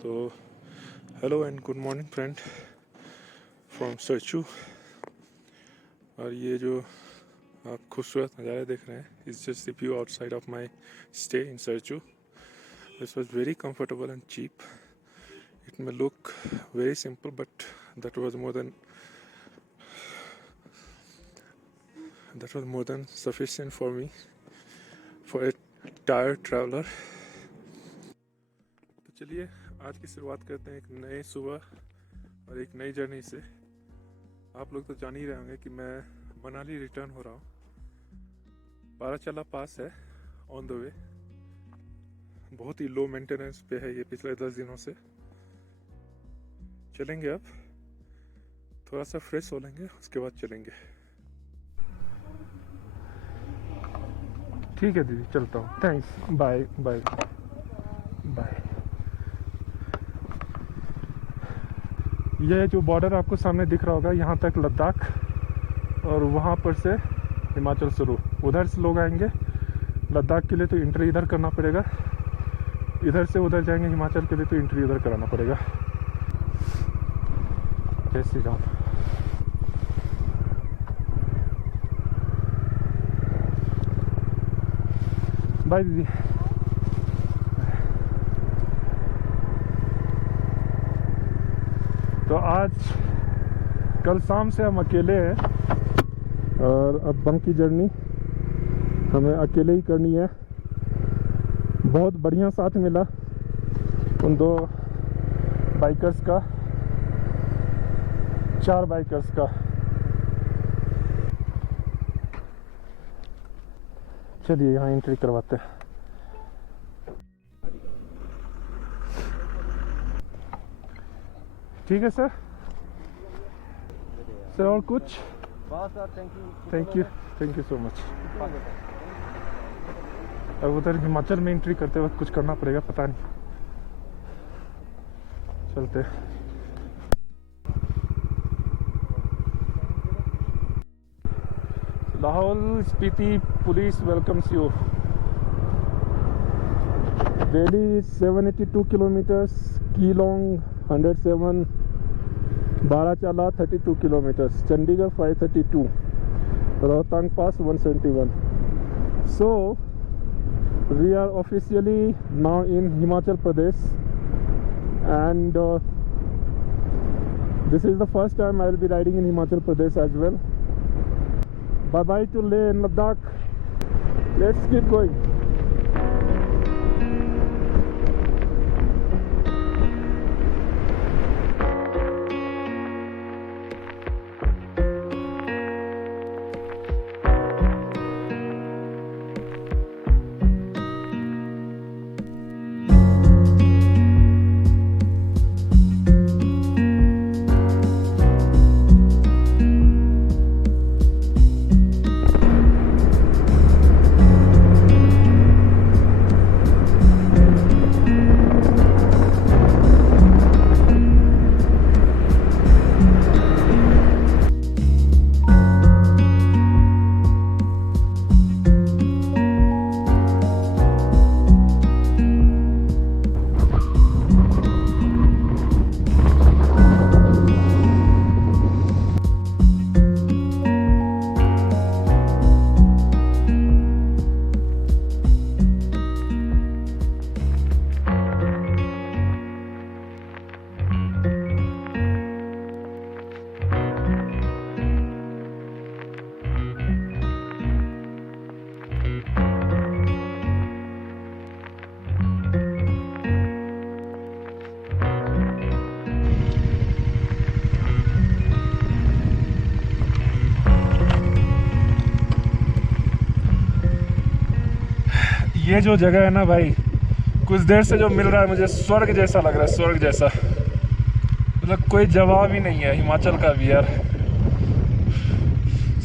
तो hello and good morning friend from Sarchu. और ये जो आप खूबसूरत नज़ारे देख रहे हैं is just the view outside of my stay in Sarchu. This was very comfortable and cheap. It may look very simple, but that was more than sufficient for me, for a tired traveler. तो चलिए आज की शुरुआत करते हैं एक नए सुबह और एक नई जर्नी से। आप लोग तो जान ही रहे होंगे कि मैं मनाली रिटर्न हो रहा हूँ। बाराचला पास है ऑन द वे। बहुत ही लो मेंटेनेंस पे है ये पिछले 10 दिनों से। चलेंगे अब, थोड़ा सा फ्रेश हो लेंगे, उसके बाद चलेंगे। ठीक है दीदी, चलता हूँ। Thanks, bye bye bye. ये जो बॉर्डर आपको सामने दिख रहा होगा, यहाँ तक लद्दाख, और वहाँ पर से हिमाचल शुरू। उधर से लोग आएंगे लद्दाख के लिए तो एंट्री इधर करना पड़ेगा, इधर से उधर जाएंगे हिमाचल के लिए तो एंट्री उधर कराना पड़ेगा। जय श्री राम। बाय दीदी। तो आज कल शाम से हम अकेले हैं और अब बंक की जर्नी हमें अकेले ही करनी है। बहुत बढ़िया साथ मिला उन 2 बाइकर्स का, 4 बाइकर्स का। चलिए यहाँ एंट्री करवाते हैं। ठीक है सर। सर और कुछ? Thank you so much. अब उधर हिमाचल में एंट्री करते वक्त कुछ करना पड़ेगा, पता नहीं। चलते। Lahaul Spiti police welcomes you. Delhi 782 kilometres, Keylong 107, Baralacha 32 kilometers, Chandigarh 532, Rohtang Pass 171. So we are officially now in Himachal Pradesh, and this is the first time I will be riding in Himachal Pradesh as well. Bye bye to Leh and Ladakh. Let's keep going. ये जो जगह है ना भाई, कुछ देर से जो मिल रहा है मुझे स्वर्ग जैसा लग रहा है, स्वर्ग जैसा। मतलब कोई जवाब ही नहीं है हिमाचल का भी यार।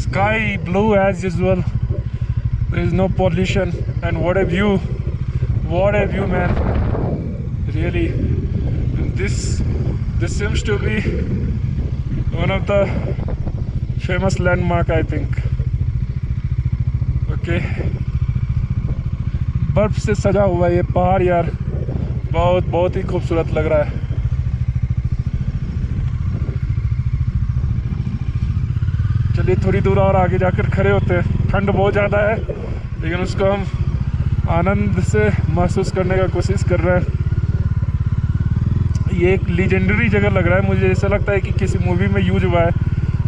Sky blue as usual, there is no pollution, and what a view man, really. This This seems to be one of the famous landmark, I think. Okay. बर्फ से सजा हुआ ये पहाड़ यार, बहुत ही खूबसूरत लग रहा है। चलिए थोड़ी दूर और आगे जाकर खड़े होते हैं। ठंड बहुत ज़्यादा है लेकिन उसको हम आनंद से महसूस करने का कोशिश कर रहे हैं। ये एक लीजेंडरी जगह लग रहा है मुझे, ऐसा लगता है कि किसी मूवी में यूज हुआ है।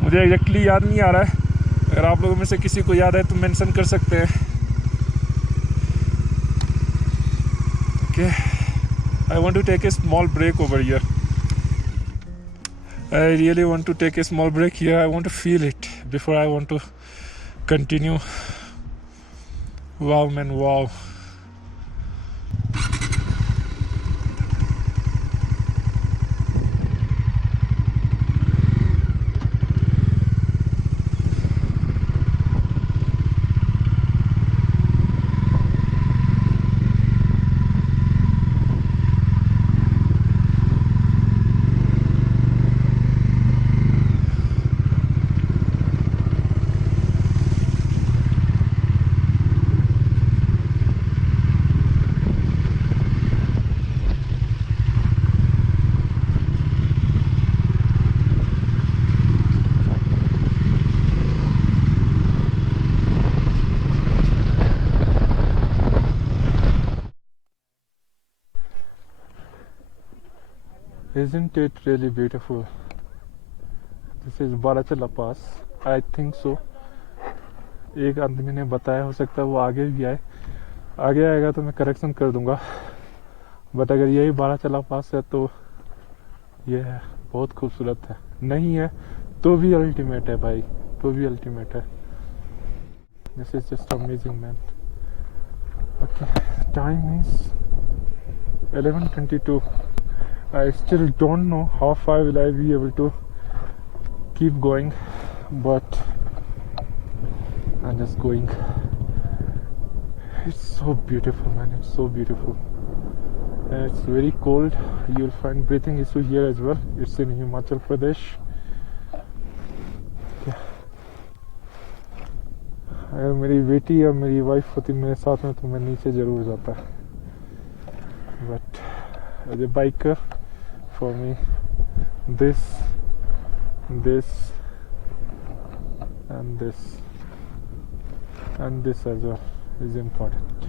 मुझे एग्जैक्टली याद नहीं आ रहा है, अगर आप लोगों में से किसी को याद है तो मेंशन कर सकते हैं। Okay, I want to take a small break over here. I really want to take a small break here. I want to feel it before I want to continue. Wow man, wow. Isn't it really beautiful? This is Barachalla Pass. I think so. एक आदमी ने बताया, हो सकता है वो आगे भी आए, आगे आएगा तो मैं करेक्शन कर दूंगा। बट अगर यही बाराचला पास है तो ये है, बहुत खूबसूरत है। नहीं है तो भी अल्टीमेट है भाई, तो भी अल्टीमेट है। This is just amazing man. Okay, time is 11:22. I still don't know how far will I be able to keep going, but I'm just going. It's so beautiful man, it's so beautiful. And it's very cold. You'll find breathing issue here as well. It's in Himachal Pradesh. अगर मेरी बेटी या मेरी wife होती मेरे साथ में तो मैं नीचे ज़रूर जाता, but as a biker, for me this and this as well is important.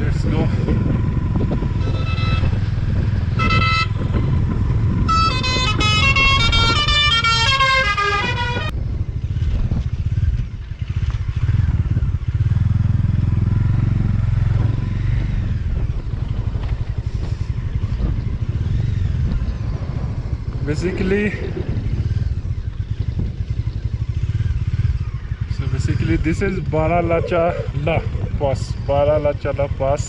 Let's go. Basically this is Baralachala Pass. Baralachala Pass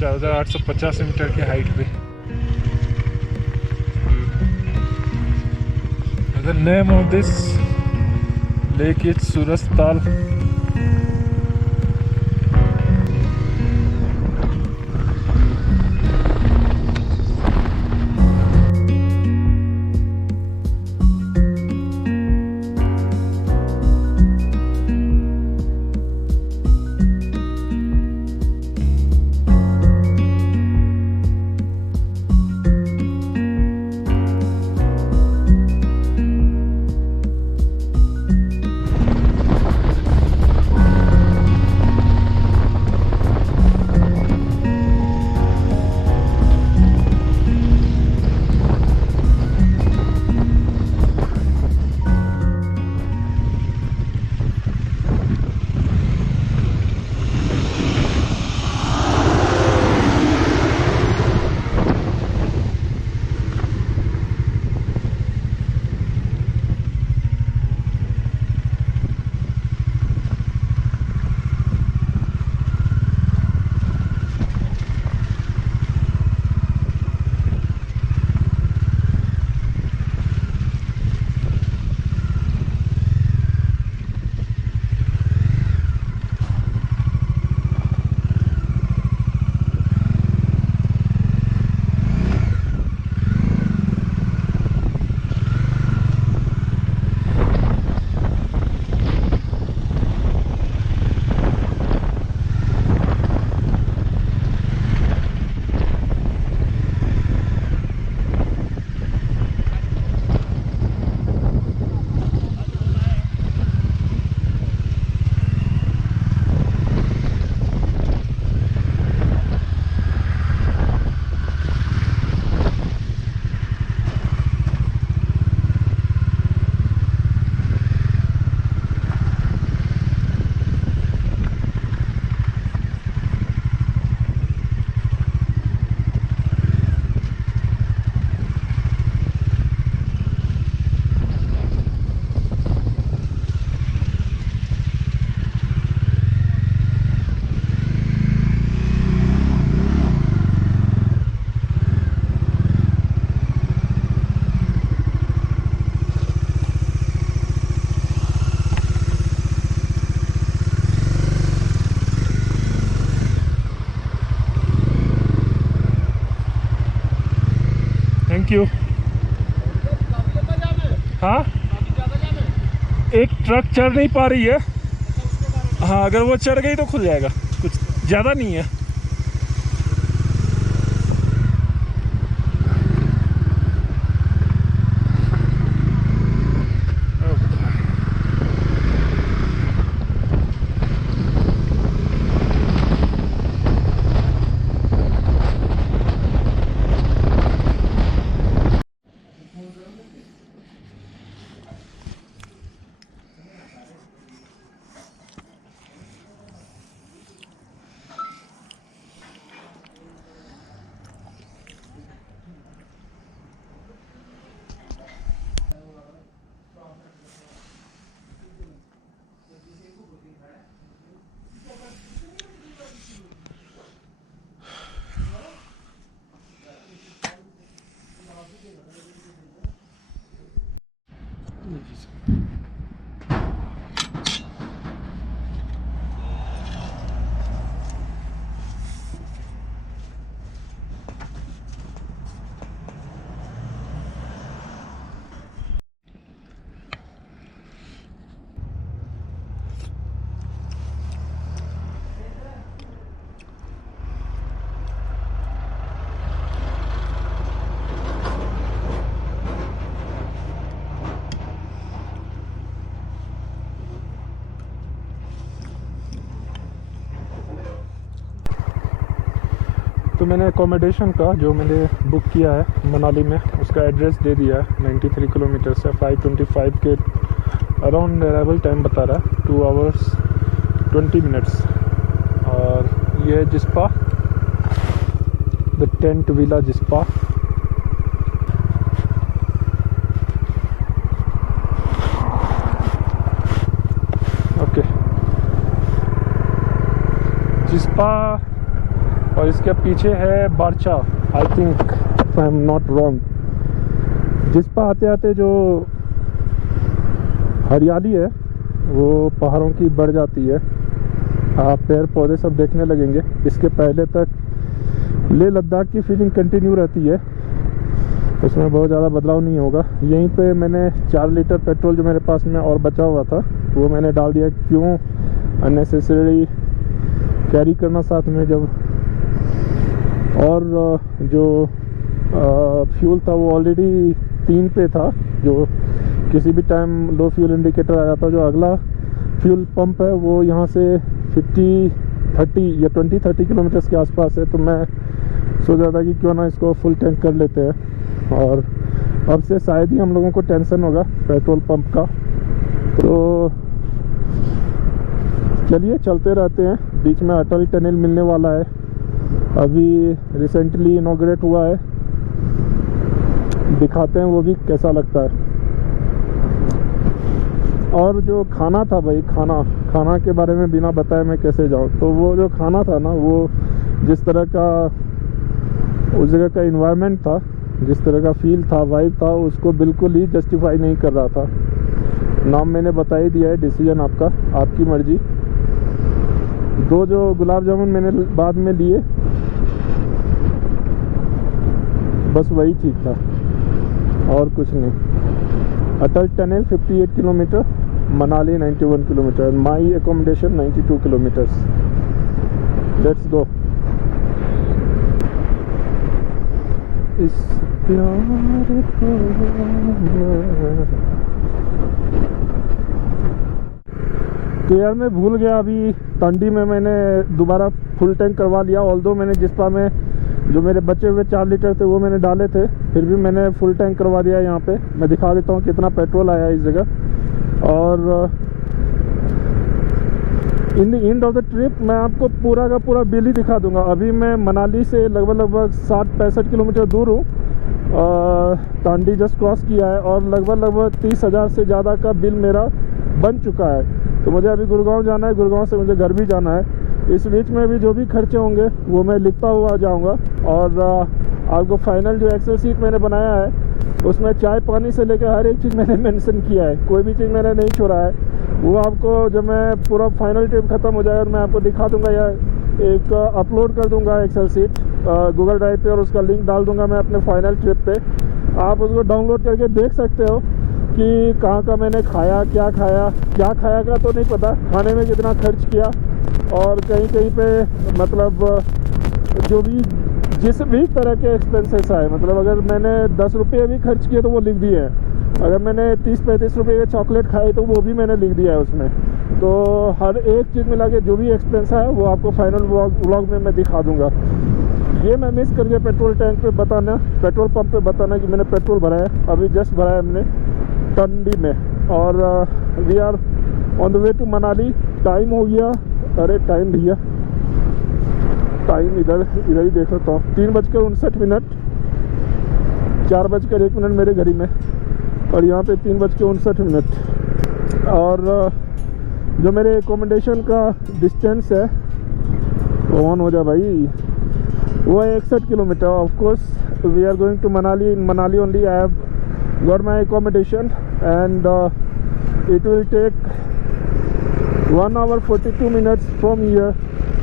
4850 metre की हाइट पे। The name of this lake is Surastal. Thank you. हाँ, एक truck चढ़ नहीं पा रही है। हाँ, अगर वो चढ़ गई तो खुल जाएगा, कुछ ज़्यादा नहीं है। तो मैंने अकोमोडेशन का जो मैंने बुक किया है मनाली में, उसका एड्रेस दे दिया है। 93 किलोमीटर से 5:25 के अराउंड अराइवल टाइम बता रहा है, 2 hours 20 minutes। और ये है Jispa, the tent villa Jispa. Okay, Jispa और इसके पीछे है बारचा, I think if I am not wrong. Jispa आते आते जो हरियाली है वो पहाड़ों की बढ़ जाती है, आप पेड़ पौधे सब देखने लगेंगे। इसके पहले तक लेह लद्दाख की फीलिंग कंटिन्यू रहती है, उसमें बहुत ज़्यादा बदलाव नहीं होगा। यहीं पे मैंने 4 लीटर पेट्रोल जो मेरे पास में और बचा हुआ था वो मैंने डाल दिया। क्यों अननेसेसरी कैरी करना साथ में, जब और जो फ्यूल था वो ऑलरेडी 3 पे था। जो किसी भी टाइम लो फ्यूल इंडिकेटर आ जाता, जो अगला फ्यूल पंप है वो यहाँ से 50-30 या 20-30 किलोमीटर्स के आसपास है। तो मैं सोच रहा था कि क्यों ना इसको फुल टैंक कर लेते हैं, और अब से शायद ही हम लोगों को टेंशन होगा पेट्रोल पंप का। तो चलिए चलते रहते हैं। बीच में अटल टनल मिलने वाला है, अभी रिसेंटली इनॉग्रेट हुआ है, दिखाते हैं वो भी कैसा लगता है। और जो खाना था भाई, खाना के बारे में बिना बताए मैं कैसे जाऊं। तो वो जो खाना था ना, वो जिस तरह का उस जगह का इन्वायरमेंट था, जिस तरह का फील था, वाइब था, उसको बिल्कुल ही जस्टिफाई नहीं कर रहा था। नाम मैंने बता ही दिया है, डिसीजन आपका, आपकी मर्जी। 2 जो गुलाब जामुन मैंने बाद में लिए, बस वही ठीक था और कुछ नहीं। Atal tunnel 58 kilometre, Manali 91 kilometre, my accommodation 92 kilometres. Let's go. इस प्यार को तो यार मैं भूल गया, अभी तांडी में मैंने दोबारा फुल टैंक करवा लिया। ऑल्दो मैंने जिस्पा में जो मेरे बचे हुए 4 लीटर थे वो मैंने डाले थे, फिर भी मैंने फुल टैंक करवा दिया। यहाँ पे मैं दिखा देता हूँ कितना पेट्रोल आया इस जगह। और in the end of the trip मैं आपको पूरा का पूरा बिल ही दिखा दूंगा। अभी मैं मनाली से लगभग 60-65 किलोमीटर दूर हूँ, तांडी जस्ट क्रॉस किया है, और लगभग 30,000 से ज़्यादा का बिल मेरा बन चुका है। तो मुझे अभी गुड़गांव जाना है, गुड़गांव से मुझे घर भी जाना है। इस बीच में भी जो भी खर्चे होंगे वो मैं लिखता हुआ जाऊंगा। और आपको फाइनल जो एक्सेल शीट मैंने बनाया है उसमें चाय पानी से लेकर हर एक चीज़ मैंने मेंशन किया है, कोई भी चीज़ मैंने नहीं छोड़ा है। वो आपको जब मैं पूरा फाइनल ट्रिप ख़त्म हो जाएगा मैं आपको दिखा दूंगा, या एक अपलोड कर दूंगा एक्सेल शीट गूगल ड्राइव पे, और उसका लिंक डाल दूंगा मैं अपने फाइनल ट्रिप पे। आप उसको डाउनलोड करके देख सकते हो कि कहाँ का मैंने खाया क्या खाया का तो नहीं पता, खाने में कितना खर्च किया, और कहीं कहीं पे मतलब जो भी जिस भी तरह के एक्सपेंसेस आए, मतलब अगर मैंने 10 रुपये भी खर्च किए तो वो लिख दिए हैं, अगर मैंने 30-35 रुपये के चॉकलेट खाए तो वो भी मैंने लिख दिया है उसमें। तो हर एक चीज़ मिला के जो भी एक्सपेंस है वो आपको फाइनल व्लॉग में मैं दिखा दूंगा। ये मैं मिस करके पेट्रोल टैंक पे बताना, पेट्रोल पंप पे बताना कि मैंने पेट्रोल भरा है। अभी जस्ट भरा है हमने टंडी में, और we are on the way to Manali. Time हो गया, अरे टाइम भैया, टाइम इधर ही देख सकता हूँ, 3:59, 4:01 मेरे घड़ी में, और यहाँ पे 3:59। और जो मेरे एकोमोडेशन का डिस्टेंस है, ऑन हो जा भाई, वो है 61 kilometre. Of course we are going to Manali. In Manali only I have got my accommodation, and it will take 1 hour 42 minutes from here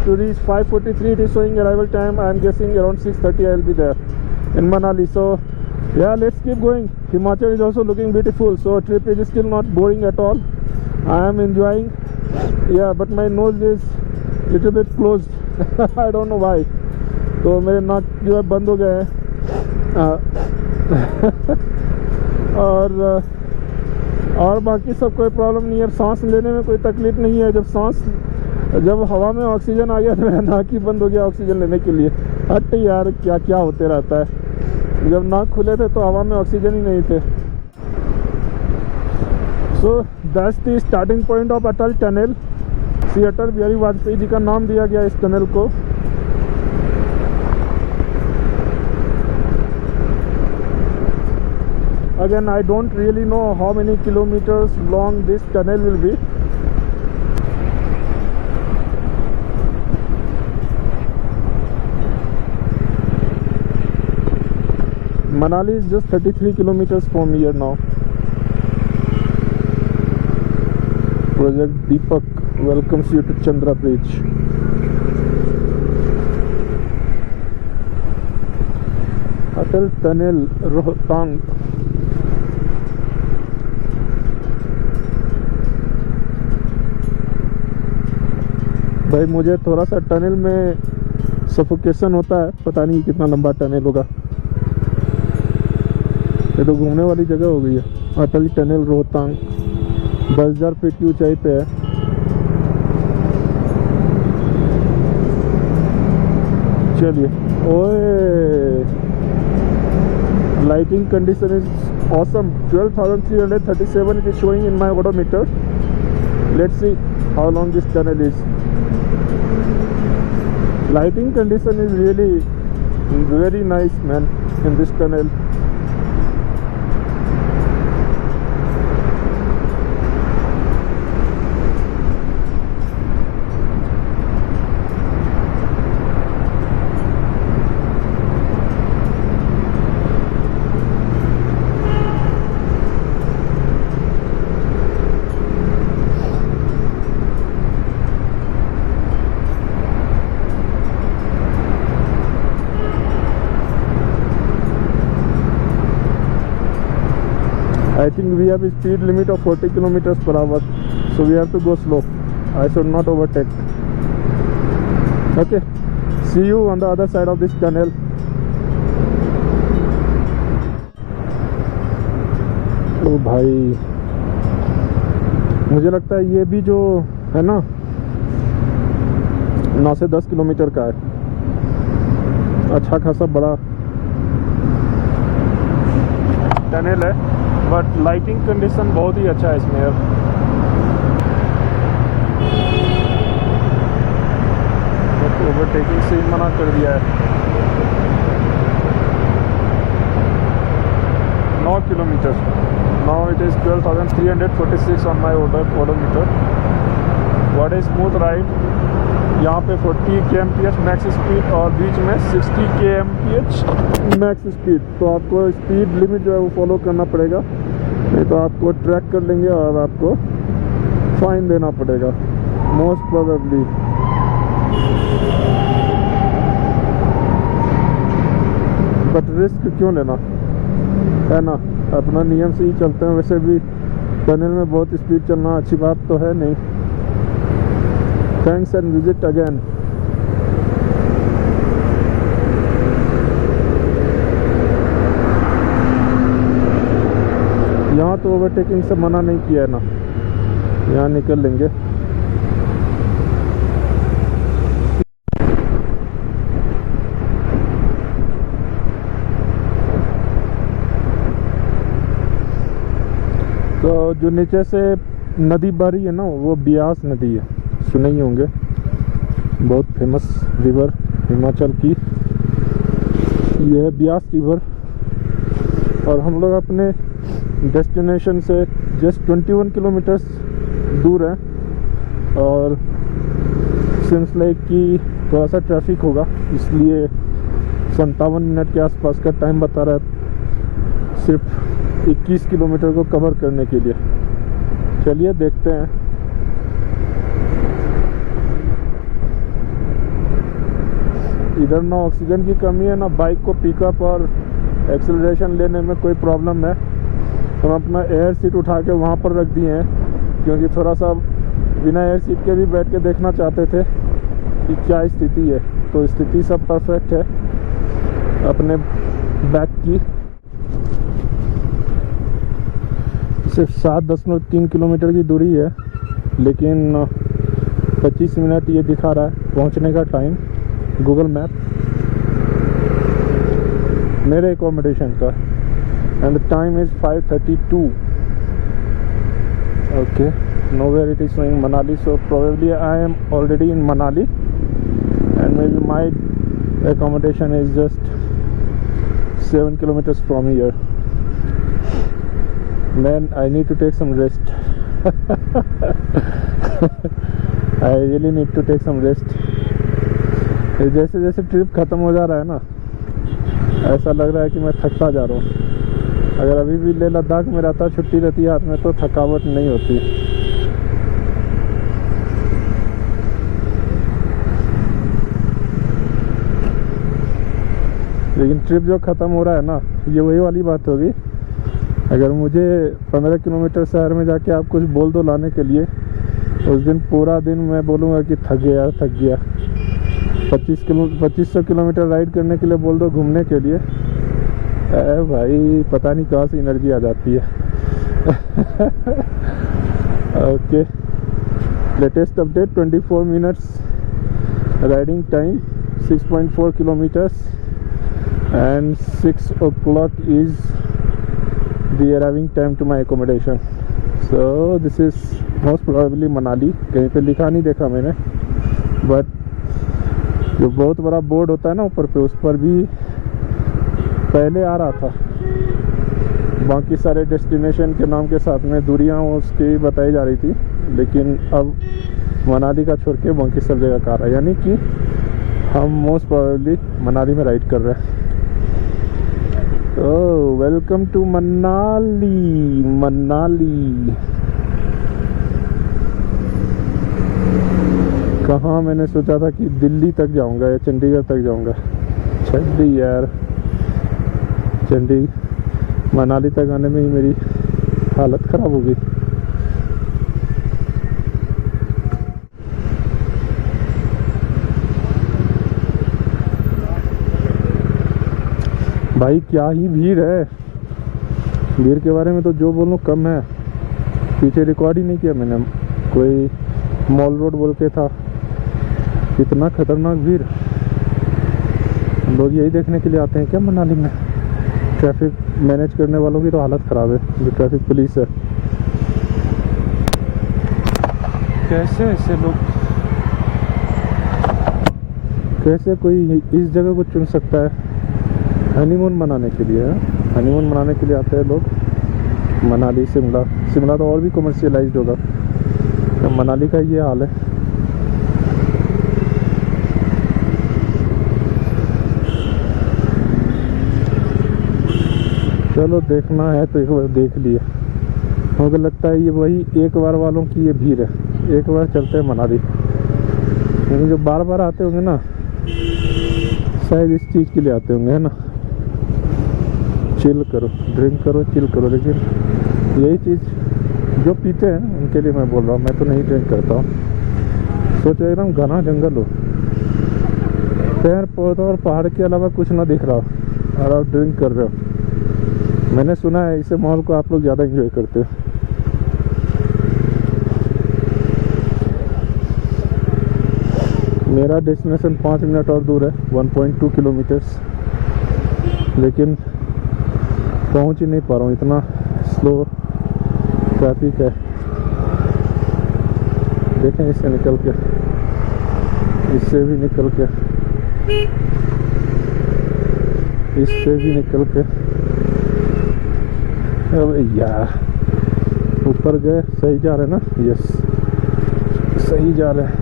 to reach 5:43. It is showing arrival time. I am guessing around 6:30 I will be there in Manali. So yeah, let's keep going. Himachal is also looking beautiful, so trip is still not boring at all. I am enjoying. Yeah, but my nose is little bit closed. I don't know why. तो मेरे नाक जो है बंद हो गए हैं और बाकी सब कोई प्रॉब्लम नहीं है, सांस लेने में कोई तकलीफ नहीं है। जब हवा में ऑक्सीजन आ गया तो मेरा नाक ही बंद हो गया ऑक्सीजन लेने के लिए। हट यार, क्या क्या होते रहता है। जब नाक खुले थे तो हवा में ऑक्सीजन ही नहीं थे। So that's the starting point of Atal tunnel. Shri Atal Bihari Vajpayee ji का नाम दिया गया इस टनल को। Again, I don't really know how many kilometers long this tunnel will be. Manali is just 33 kilometers from here now. Project Deepak welcomes you to Chandra Bridge. Atal Tunnel, Rohtang. भाई मुझे थोड़ा सा tunnel में suffocation होता है, पता नहीं कितना लंबा टनल होगा। ये तो घूमने वाली जगह हो गई है। अटल टनल रोहतांग 10,000 फीट की ऊंचाई पे है। चलिए, ओए lighting condition is awesome. 12,337 it is showing in my odometer. Let's see how long this tunnel is. Lighting condition is really very nice, man, in this tunnel. I think we have a speed limit of 40 kilometers per hour, so we have to go slow. I should not overtake. Okay, see you on the other side of this tunnel. ओ भाई, मुझे लगता है ये भी जो है ना 9 से 10 किलोमीटर का है। अच्छा खासा बड़ा टनल है, बट लाइटिंग कंडीशन बहुत ही अच्छा है इसमें यार। ओवरटेकिंग से ही मना कर दिया है। 9 kilometre. Now it is 12,346 on my odometer. What is smooth ride. यहाँ पे 40 kmph मैक्स स्पीड और बीच में 60 kmph मैक्स स्पीड। तो आपको स्पीड लिमिट जो है वो फॉलो करना पड़ेगा, नहीं तो आपको ट्रैक कर लेंगे और आपको फाइन देना पड़ेगा मोस्ट प्रोबेबली। बट रिस्क क्यों लेना। है ना, अपना नियम से ही चलते हैं। वैसे भी टनल में बहुत स्पीड चलना अच्छी बात तो है नहीं। Thanks and visit again. यहाँ तो ओवरटेकिंग से मना नहीं किया है ना, यहाँ निकल लेंगे। तो जो नीचे से नदी बह रही है ना, वो ब्यास नदी है, सुने ही होंगे, बहुत फेमस रिवर हिमाचल की। ये है ब्यास रिवर और हम लोग अपने डेस्टिनेशन से जस्ट 21 किलोमीटर्स दूर है। और सिम्स लाइक कि थोड़ा सा ट्रैफिक होगा, इसलिए 57 मिनट के आसपास का टाइम बता रहा है सिर्फ 21 किलोमीटर को कवर करने के लिए। चलिए देखते हैं। इधर ना ऑक्सीजन की कमी है, ना बाइक को पिकअप और एक्सेलरेशन लेने में कोई प्रॉब्लम है। हम अपना एयर सीट उठा के वहाँ पर रख दिए हैं, क्योंकि थोड़ा सा बिना एयर सीट के भी बैठ के देखना चाहते थे कि क्या स्थिति है। तो स्थिति सब परफेक्ट है अपने बैक की। सिर्फ 7.3 किलोमीटर की दूरी है, लेकिन 25 मिनट ये दिखा रहा है पहुंचने का टाइम गूगल मैप मेरे एकोमोडेशन का। And the time is 5:32। Okay, nowhere it is showing Manali, so probably I am already in Manali and maybe my accommodation is just 7 kilometers from here. Man, I need to take some rest. I really need to take some rest. जैसे जैसे trip ख़त्म हो जा रहा है ना, ऐसा लग रहा है कि मैं थकता जा रहा हूँ। अगर अभी भी लेह लद्दाख में रहता, छुट्टी रहती हाथ में, तो थकावट नहीं होती। लेकिन ट्रिप जो ख़त्म हो रहा है ना, ये वही वाली बात होगी। अगर मुझे 15 किलोमीटर शहर में जाके आप कुछ बोल दो लाने के लिए, उस दिन पूरा दिन मैं बोलूँगा कि थक गया। 2500 किलोमीटर राइड करने के लिए बोल दो, घूमने के लिए, भाई पता नहीं कहाँ से एनर्जी आ जाती है। Okay, latest update 24 minutes riding time, 6.4 kilometres and 6 o'clock is the arriving time to my accommodation. So this is most probably Manali। कहीं पे लिखा नहीं देखा मैंने, बट जो बहुत बड़ा बोर्ड होता है ना ऊपर पे, उस पर भी पहले आ रहा था। बाकी सारे डेस्टिनेशन के नाम के साथ में दूरियां उसकी बताई जा रही थी, लेकिन अब मनाली का छोड़ के बाकी सब जगह का आ रहा है, यानी कि हम मोस्ट प्रोबेबली मनाली में राइड कर रहे हैं। Oh, welcome to Manali। कहाँ मैंने सोचा था कि दिल्ली तक जाऊंगा या चंडीगढ़ तक जाऊंगा। छड्डी यार, मनाली तक आने में ही मेरी हालत ख़राब हो गई। भाई क्या ही भीड़ है। भीड़ के बारे में तो जो बोलूँ कम है। पीछे रिकॉर्ड ही नहीं किया मैंने, कोई मॉल रोड बोल के था। इतना खतरनाक भीड़। लोग यही देखने के लिए आते हैं क्या मनाली में? ट्रैफिक मैनेज करने वालों की तो हालत ख़राब है, जो ट्रैफिक पुलिस है। कैसे ऐसे लोग, कैसे कोई इस जगह को चुन सकता है हनीमून मनाने के लिए? हनीमून मनाने के लिए आते हैं लोग मनाली, शिमला तो और भी कमर्शियलाइज्ड होगा, तो मनाली का ये हाल है। चलो देखना है तो एक बार देख लिए। मुझे लगता है ये वही एक बार वालों की ये भीड़ है। एक बार चलते हैं मनाली, लेकिन जो बार बार आते होंगे ना, शायद इस चीज़ के लिए आते होंगे, है ना। चिल करो, ड्रिंक करो, चिल करो। लेकिन यही चीज़ जो पीते हैं उनके लिए मैं बोल रहा हूँ, मैं तो नहीं ड्रिंक करता हूँ। सोचो एकदम घना जंगल हो, पेड़ पौधा और पहाड़ के अलावा कुछ ना दिख रहा हो और आप ड्रिंक कर रहे हो। मैंने सुना है इसे माहौल को आप लोग ज़्यादा एंजॉय करते हो। मेरा डेस्टिनेशन 5 मिनट और दूर है, 1.2 किलोमीटर्स, लेकिन पहुंच ही नहीं पा रहा हूँ, इतना स्लो ट्रैफिक है। देखें इससे निकल के, इससे भी निकल के, इससे भी निकल के। अबे यार ऊपर गए, सही जा रहे ना? यस, सही जा रहे हैं।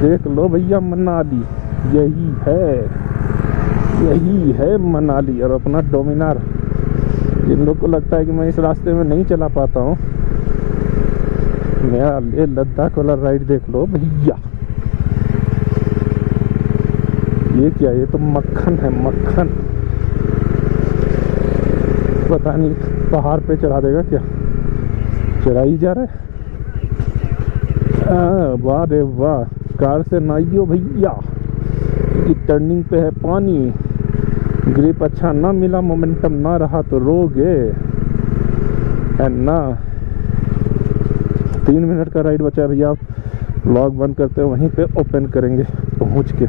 देख लो भैया मनाली, यही है मनाली। और अपना डोमिनार, जिन लोग को लगता है कि मैं इस रास्ते में नहीं चला पाता हूँ, मेरा ले लद्दाख वाला राइड देख लो भैया। ये क्या, ये तो मक्खन है, मक्खन। पता नहीं पहाड़ पे चढ़ा देगा क्या, चढ़ा ही जा रहा है। वाह रे वाह, कार से नाइयो भैया, कि टर्निंग पे है पानी, ग्रिप अच्छा ना मिला, मोमेंटम ना रहा तो रोगे है ना। 3 मिनट का राइड बचा भैया, आप व्लॉग बंद करते हो, वहीं पे ओपन करेंगे पहुंच के।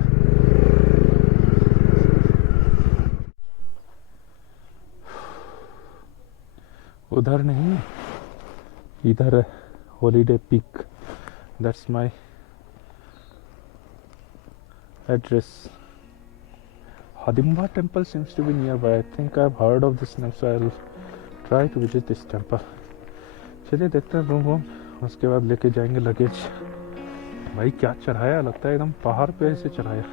उधर नहीं, इधर है holiday peak, that's my address. Hadimba temple seems to be nearby. I think I've heard of this name, so I'll try to visit this temple. चलिए देखते हैं रूम, उसके बाद लेके जाएंगे लगेज। भाई क्या चढ़ाया, लगता है एकदम पहाड़ पे ऐसे चढ़ाया।